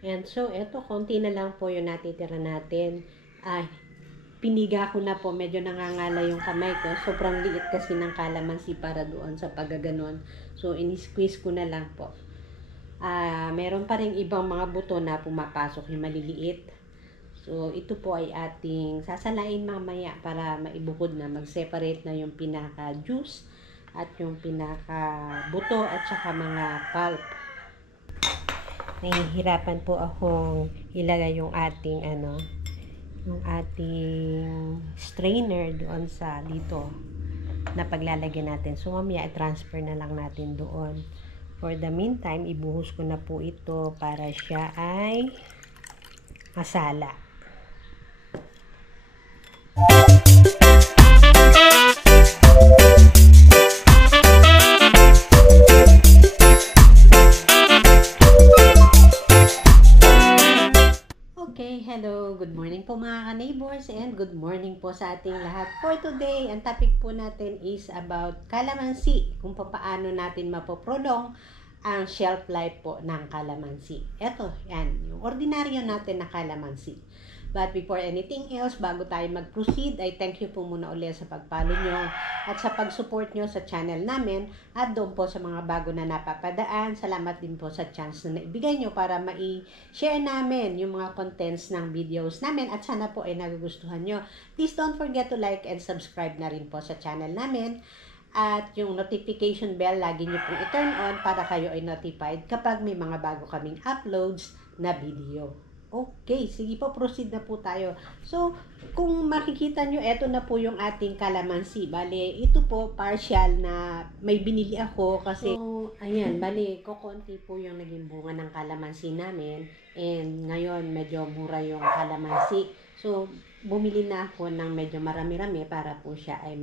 And so, eto, konti na lang po yung natitira natin. Piniga ko na po, medyo nangangala yung kamay ko. Sobrang liit kasi ng kalamansi para doon sa paggaganon. So, ini-squeeze ko na lang po. Meron pa rin ibang mga buto na pumapasok yung maliliit. So, ito po ay ating sasalain mamaya para maibukod na, mag-separate na yung pinaka-juice at yung pinaka-buto at saka mga pulp. Nahihirapan po akong ilagay yung ating yung ating strainer doon sa dito na paglalagyan natin. So, mamaya i-transfer na lang natin doon. For the meantime, ibuhos ko na po ito para siya ay masala. Okay, hello, good morning po mga ka-neighbors and good morning po sa ating lahat. For today, ang topic po natin is about calamansi, kung paano natin mapoprolong ang shelf life po ng calamansi. Eto, yan, yung ordinaryo natin na calamansi. But before anything else, bago tayo mag-proceed, ay thank you po muna ulit sa pag-follow nyo at sa pag-support nyo sa channel namin at doon po sa mga bago na napapadaan. Salamat din po sa chance na naibigay nyo para mai-share namin yung mga contents ng videos namin at sana po ay nagugustuhan nyo. Please don't forget to like and subscribe na rin po sa channel namin. At yung notification bell, lagi nyo pong i-turn on para kayo ay notified kapag may mga bago kaming uploads na video. Okay, sige po, proceed na po tayo. So, kung makikita nyo, eto na po yung ating calamansi. Bale, ito po, partial na may binili ako kasi, so, ayan, bale, kukunti po yung naging bunga ng calamansi namin. And ngayon, medyo mura yung calamansi. So, bumili na ako ng medyo marami-rami para po siya ay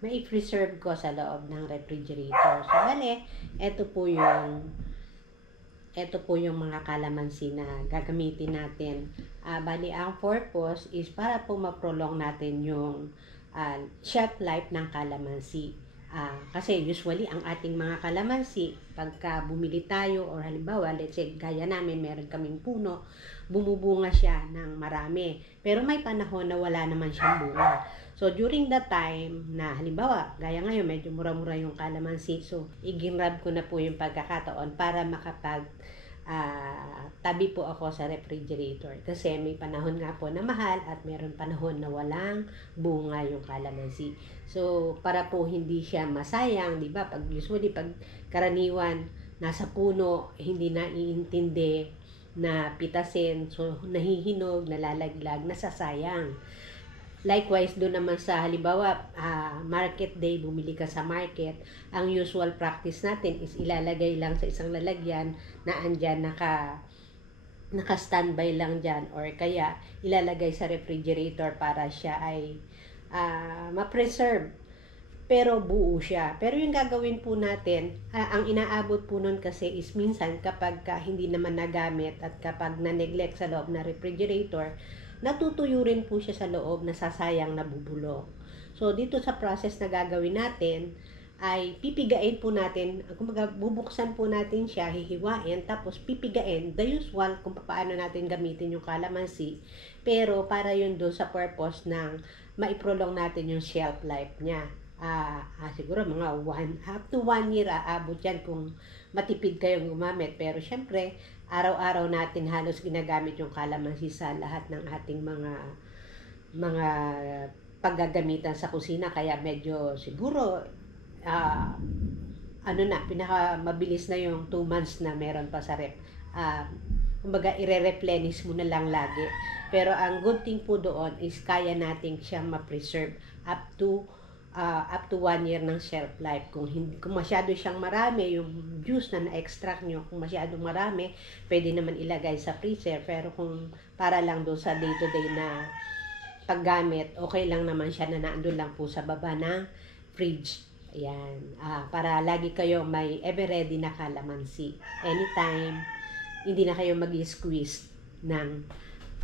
mai-preserve ko sa loob ng refrigerator. So, bale, ito po yung mga calamansi na gagamitin natin. Bali, ang purpose is para po ma-prolong natin yung shelf life ng calamansi. Kasi usually, ang ating mga calamansi, pagka bumili tayo or halimbawa, let's say, gaya namin, meron kaming puno, bumubunga siya ng marami. Pero may panahon na wala naman siyang bunga. So, during that time na halimbawa, gaya ngayon, medyo mura-mura yung calamansi. So, i-ginrab ko na po yung pagkakataon para tabi po ako sa refrigerator. Kasi may panahon nga po na mahal at meron panahon na walang bunga yung calamansi. So, para po hindi siya masayang, di ba? Usually, pag karaniwan, nasa puno, hindi naiintindi na pitasin. So, nahihinog, nalalaglag, nasasayang. Likewise, doon naman sa halimbawa, market day, bumili ka sa market, ang usual practice natin is ilalagay lang sa isang lalagyan na andyan naka-standby lang dyan or kaya ilalagay sa refrigerator para siya ay ma-preserve. Pero buo siya. Pero yung gagawin po natin, ang inaabot po nun kasi is minsan kapag hindi naman nagamit at kapag na-neglect sa loob na refrigerator, natutuyo rin po siya sa loob, nasasayang, nabubulok. So, dito sa process na gagawin natin, ay pipigain po natin, kumbaga bubuksan po natin siya, hihiwain, tapos pipigain, the usual kung paano natin gamitin yung calamansi, pero para yun doon sa purpose ng maiprolong natin yung shelf life niya. Siguro mga up to 1 year aabot yan kung matipid kayong gumamit. Pero syempre, araw-araw natin halos ginagamit yung calamansi sa lahat ng ating mga paggagamitan sa kusina. Kaya medyo siguro, pinaka mabilis na yung 2 months na meron pa sa rep. Kumbaga, ire-replenish mo na lang lagi. Pero ang good thing po doon is kaya nating siyang ma-preserve up to 1 year ng shelf life. Kung masyado siyang marami, yung juice na na-extract nyo, kung masyadong marami, pwede naman ilagay sa freezer. Pero kung para lang doon sa day-to-day na paggamit, okay lang naman siya na naandun lang po sa baba ng fridge. Ayan. Para lagi kayo may ever-ready na calamansi. Anytime, hindi na kayo mag-squeeze ng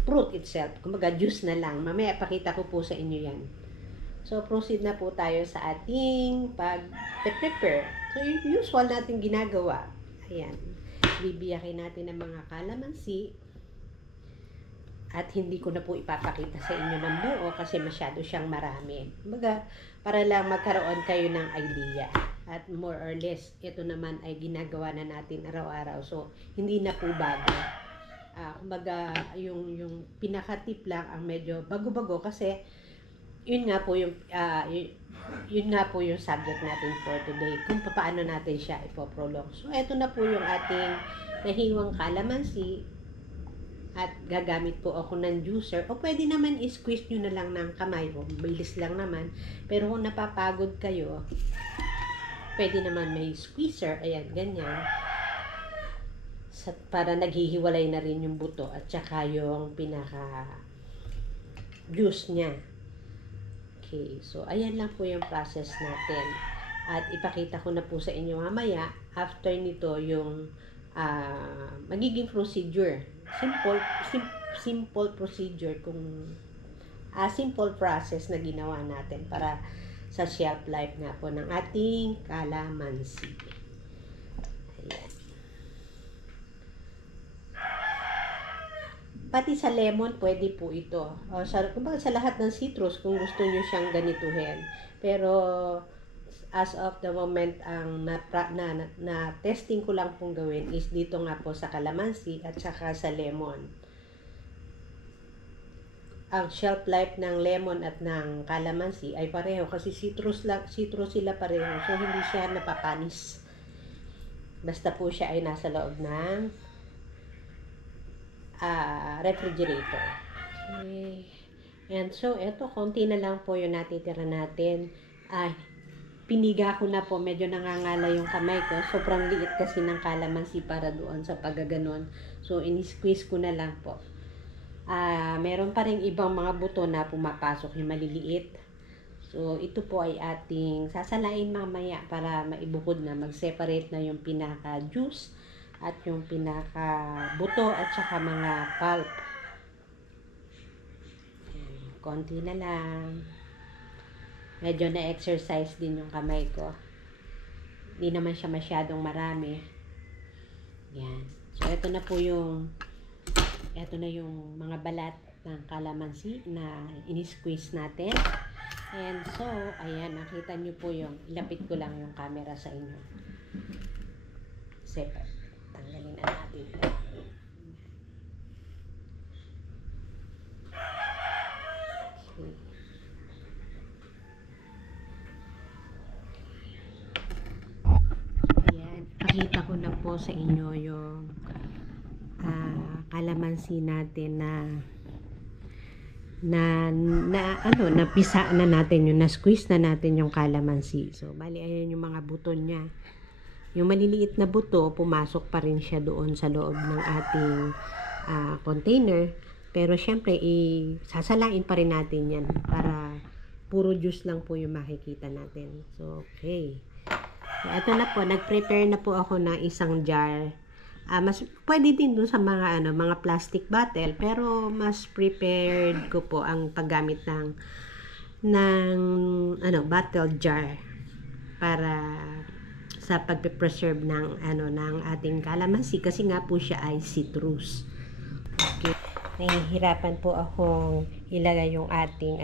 fruit itself. Kumbaga, juice na lang. Mamaya, pakita ko po sa inyo yan. So, proceed na po tayo sa ating pag-prepare. So, yung usual natin ginagawa. Ayan. bibiyakin natin ng mga kalamansi. At hindi ko na po ipapakita sa inyo ng buo kasi masyado siyang marami. Kumbaga, para lang magkaroon kayo ng idea. At more or less, ito naman ay ginagawa na natin araw-araw. So, hindi na po bago. Kumbaga, yung pinaka-tip lang ang medyo bago-bago kasi yun nga po yung subject natin for today. Kung paano natin siya ipoprolong. So, ito na po yung ating nahiwang kalamansi. At gagamit po ako ng juicer. O pwede naman i-squeeze nyo na lang ng kamay. O bilis lang naman. Pero kung napapagod kayo, pwede naman may squeezer. Ayan, ganyan. Para naghihiwalay na rin yung buto. At saka yung pinaka-juice niya. Okay. So, ayan lang po yung process natin. At ipakita ko na po sa inyo mamaya. After nito, yung magiging procedure. Simple procedure simple process na ginawa natin para sa shelf life nga po ng ating kalamansi. Ayan. Pati sa lemon pwede po ito. Kumbaga sa lahat ng citrus kung gusto niyo siyang ganituhin. Pero as of the moment, ang na testing ko lang pong gawin is dito nga po sa kalamansi at saka sa lemon. Ang shelf life ng lemon at ng kalamansi ay pareho kasi citrus sila pareho. So, hindi siya napapanis. Basta po siya ay nasa loob ng refrigerator. Okay. And so, eto, konti na lang po yung natitira natin. Piniga ko na po, medyo nangangala yung kamay ko. Sobrang liit kasi ng kalamansi para doon sa paggaganon. So, ini-squeeze ko na lang po. Meron pa rin ibang mga buto na pumapasok yung maliliit. So, ito po ay ating sasalain mamaya para maibukod na, mag-separate na yung pinaka-juice at yung pinaka-buto at saka mga pulp. Konti na lang. Medyo na-exercise din yung kamay ko. Hindi naman siya masyadong marami. Yan. So, ito na yung mga balat ng kalamansi na ini-squeeze natin. And so, ayan, nakita nyo po ilapit ko lang yung camera sa inyo. Separate. Tanggalin na natin ito. Pakita ko na po sa inyo yung kalamansi natin napisa na natin na-squeeze na natin yung kalamansi. So, bali, ayan yung mga buto niya. Yung maliliit na buto, pumasok pa rin siya doon sa loob ng ating container. Pero, syempre, sasalain pa rin natin yan para puro juice lang po yung makikita natin. So, okay. So, ito na po, nag-prepare na po ako ng isang jar. Mas pwede din dun sa mga plastic bottle, pero mas prepared ko po ang paggamit ng bottle jar para sa pagpe-preserve ng ating kalamansi kasi nga po siya ay citrus. Okay. Nahihirapan po akong ilagay yung ating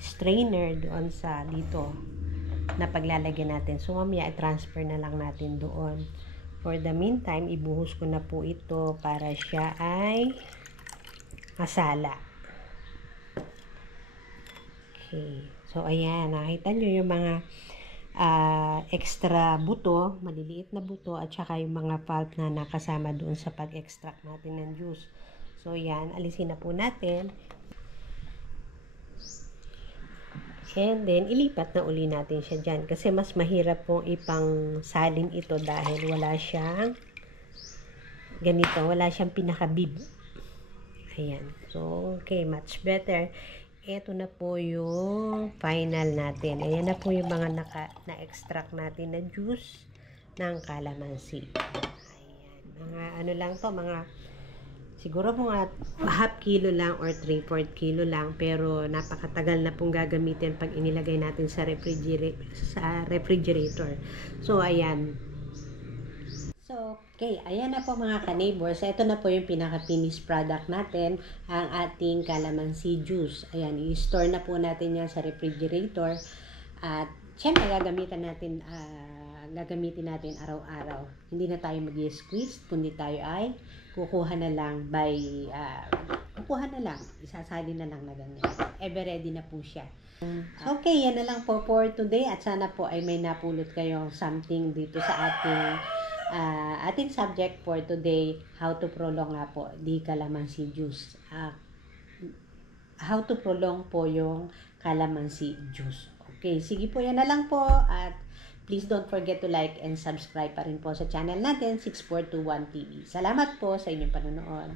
strainer doon sa dito na paglalagyan natin. So, mamaya i-transfer na lang natin doon. For the meantime, ibuhos ko na po ito para siya ay masala. Okay. So, ayan. Nakita nyo yung mga extra buto, maliliit na buto, at saka yung mga pulp na nakasama doon sa pag-extract natin ng juice. So, ayan. Alisin na po natin. And then, ilipat na uli natin siya dyan. Kasi mas mahirap pong ipang salin ito dahil wala siyang ganito. Wala siyang pinaka-bib. Ayan. So, okay. Much better. Ito na po yung final natin. Ayan na po yung mga na-extract natin na juice ng kalamansi. Ayan. Mga lang to, siguro mga half kilo lang or 3/4 kilo lang, pero napakatagal na pong gagamitin pag inilagay natin sa refrigerator. So, ayan. So, okay, ayan na po mga ka-neighbors. Ito na po yung pinaka-finished product natin, ang ating calamansi juice. Ayan, i-store na po natin yan sa refrigerator. At, syempre, gagamitin natin araw-araw. Hindi na tayo mag-squeeze, kundi tayo ay kukuha na lang isasali na lang na ganyan. Ever ready na po siya. Okay, yan na lang po for today at sana po ay may napulot kayong something dito sa ating subject for today, how to prolong nga po the calamansi juice. How to prolong po yung calamansi juice. Okay, sige po, yan na lang po at please don't forget to like and subscribe pa rin po sa channel natin, 6421 TV. Salamat po sa inyong panonood.